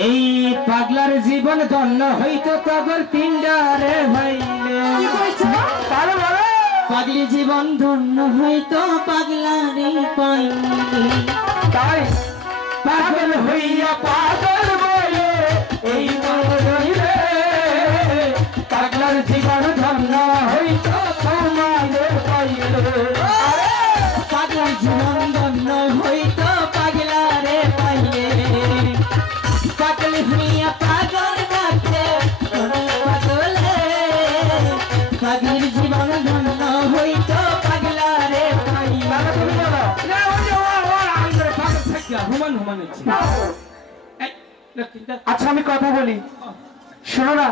এই পাগলার জীবন ধন্য হইতো তগর তিনডারে ভাইলে পাগলি জীবন ধন্য হইতো পাগলারে পাইলে তাই পাগল হইয়া পাগল বলে এই মরইলে পাগলার জীবন ধন্য হইতো তোমারে পাইলে পাগলার জীবন ধন্য হইতো পাগলারে পাইলে পাগল হইয়া পাগল ডাকে পাগলে পাগলের জীবন ধন্য হইতো পাগলারে পাইলে তুমি বলো হুমান হুমান আচ্ছা আমি কথা বলি শোনো না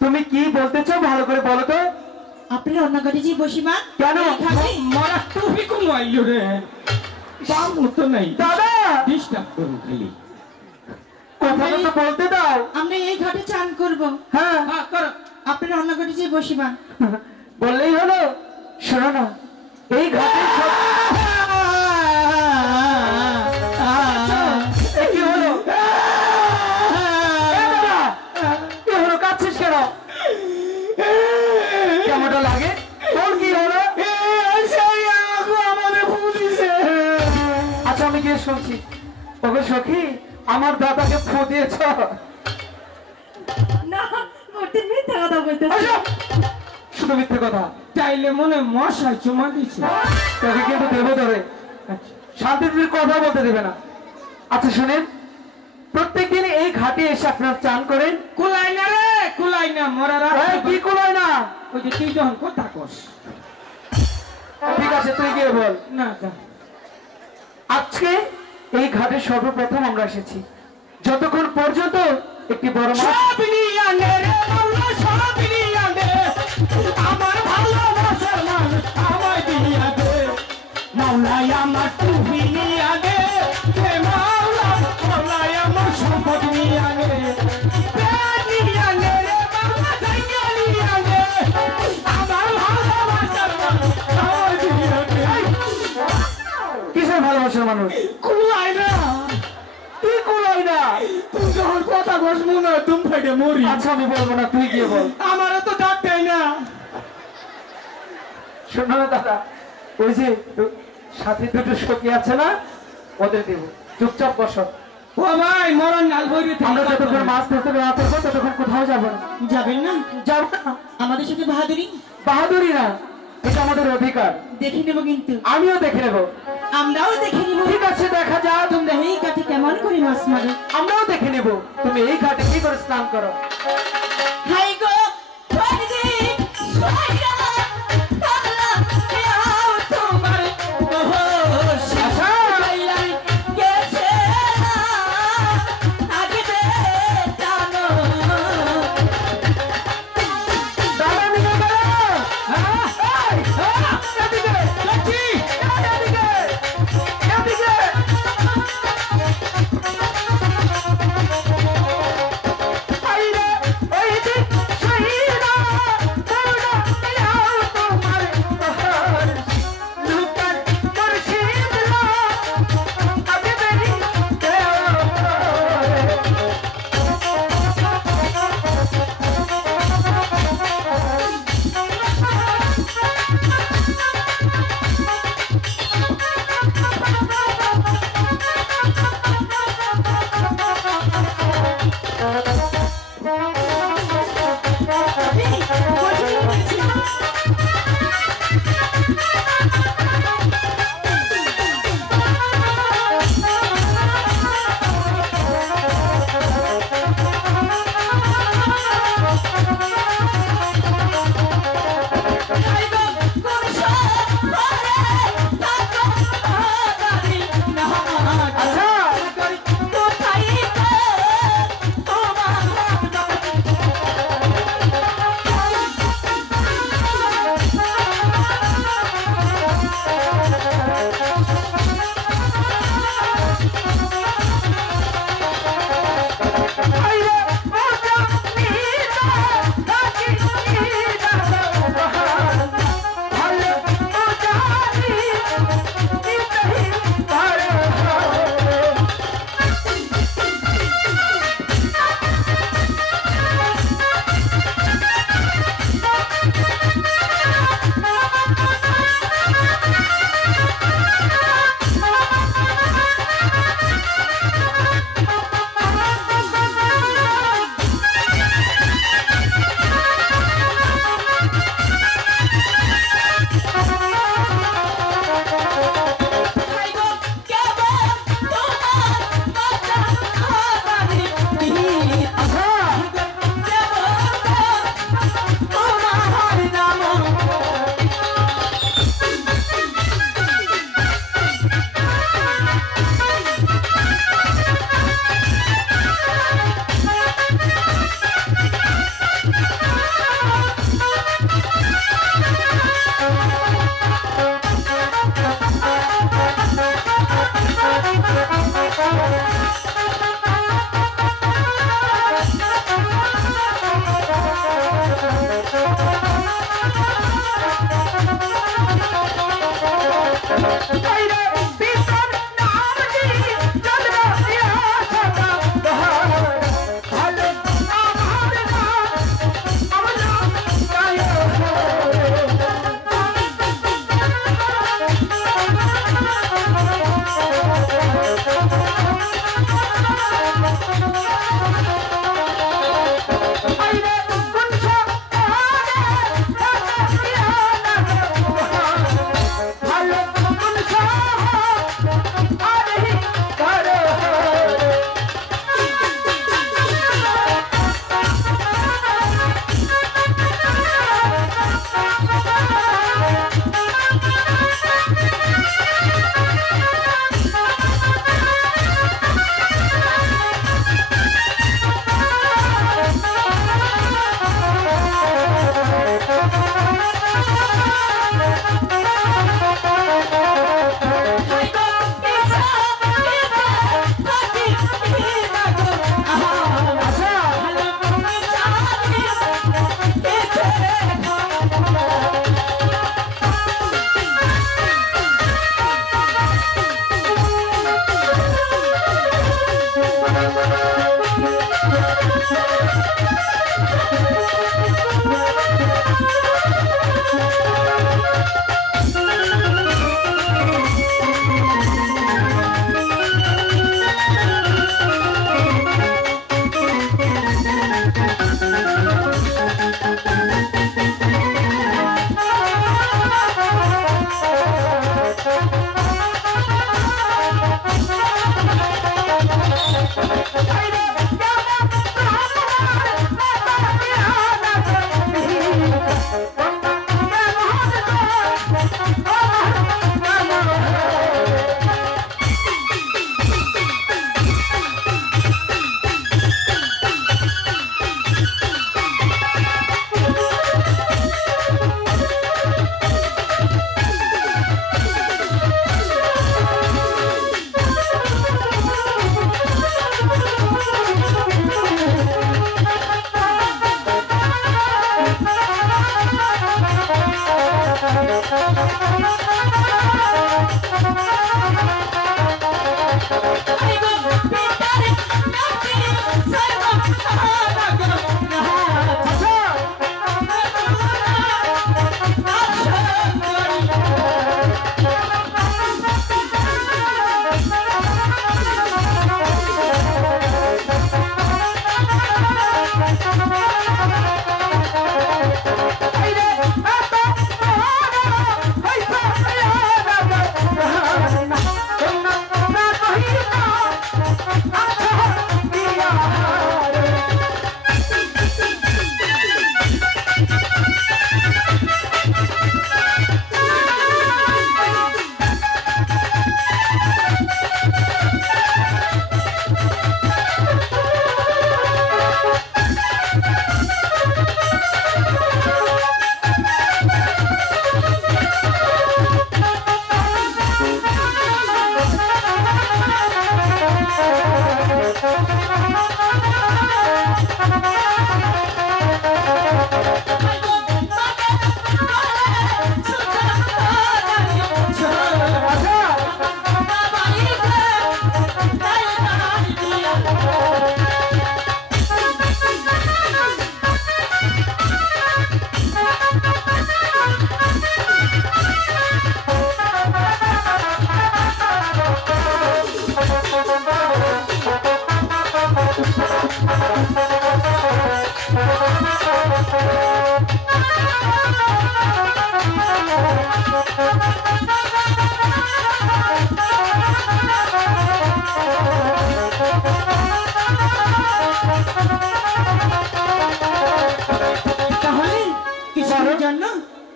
তুমি কি বলতে চাও ভালো করে বলো তো আপনি রান্না করে যে বসিমা কেন মারা টুপি কমাইলো রে বাম মতো নাই দাদা ডিস্টার্ব করুন খালি কথাটা তো বলতে দাও আমরা এই ঘাটে চান করব হ্যাঁ হ্যাঁ করো আপনি রান্না করে যে বসিমা বললেই হলো শোনো না এই ঘাটে কি হলো কি হলো কাঁদছিস কেন কেমনটা লাগে তোর কি হলো আচ্ছা আমি গিয়ে শুনছি ওকে সখী আমার দাদাকে ফু দিয়েছ না করতে মিথ্যা কথা বলতেছ শুধু মিথ্যে কথা চাইলে মনে মশাই চুমা দিছে তোকে কিন্তু দেবো ধরে শান্তির কথা বলতে দেবে না আচ্ছা শুনেন প্রত্যেকদিন এই ঘাটে এসে আপনার চান করেন কুলাই না রে কুলাই না মরা এই, কি কুলায় না ওই যে তুই যখন কথা কস ঠিক আছে তুই গিয়ে বল না যা আজকে এই ঘাটে সর্বপ্রথম আমরা এসেছি যতক্ষণ পর্যন্ত একটি বড় মাছ সব নিয়ে আনে রে মাওলা সব নিয়ে আনে আমার ভালোবাসার মান আমায় দিয়া দে মাওলাই আমার টুপি নিয়ে আনে হে মাওলা মাওলাই আমার সম্পদ নিয়ে আনে প্রাণ নিয়ে আনে রে মাওলা জায়গা নিয়ে আনে আমার ভালোবাসার মান আমায় দিয়া দে কিসের ভালোবাসার মানুষ কুলাই না কি কুলায় না তুই যখন কথা বস মনে হয় তুম ফেটে মরি আচ্ছা আমি বলবো না তুই গিয়ে বল আমারও তো ডাক দেয় না শোনো না দাদা ওই যে সাথে দুটো সখী আছে না ওদের দেব চুপচাপ বসো ও ভাই মরণ নাল বইরে আমরা যতক্ষণ মাছ ধরতে না পারবো ততক্ষণ কোথাও যাবো না যাবেন না যাবো না আমাদের সাথে বাহাদুরি বাহাদুরি না এটা আমাদের অধিকার দেখে নেব কিন্তু আমিও দেখে নেবো আমরাও দেখে নিব ঠিক আছে দেখা যাক তোমরা এই কাঠে কেমন করে মাছ মারো আমরাও দেখে নেব তুমি এই ঘাটে কি করে স্নান করো হাই গো পাগলি সোয়রা পাগলা কে আও তোমার বহস আচ্ছা। লাইলাই গেছে আগে বে জানো দাদা নিয়ে গেল এদিকে যাচ্ছি এদিকে এদিকে আইরে ওই যে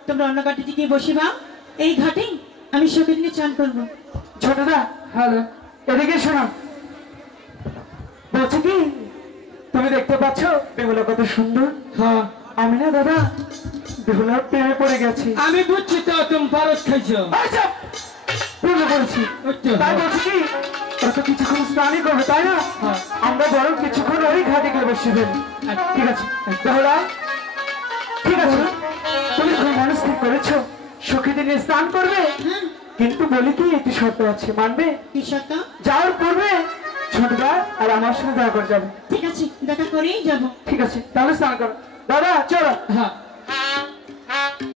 তোমরা অন্য ঘাটে গিয়ে বসিবা, এই ঘাটে আমি সকালে নিয়ে চান করবো। ছোটদা হ্যালো, এদিকে শোনো, বলছি কি তুমি দেখতে পাচ্ছ বেহুলা কত সুন্দর? হ্যাঁ আমি না দাদা বেহুলার প্রেমে পড়ে গেছি। আমি বুঝছি তো তুমি ভারত খাইছো। আচ্ছা প্রেমে পড়েছি, তাই বলছি কি ওরা তো কিছুক্ষণ স্নানই করবে তাই না? আমরা বরং কিছুক্ষণ ওই ঘাটে গিয়ে বসে দেব। ঠিক আছে বেহুলা, ঠিক আছে তুমি যখন মনে স্থির করেছো সখীদের নিয়ে স্নান করবে, কিন্তু বলি কি একটি শর্ত আছে, মানবে? কি শর্ত? যাওয়ার পূর্বে ছোটদা আর আমার সাথে দেখা করে যাবে। ঠিক আছে, দেখা করেই যাবো। ঠিক আছে তাহলে স্নান করো দাদা, চলো। হ্যাঁ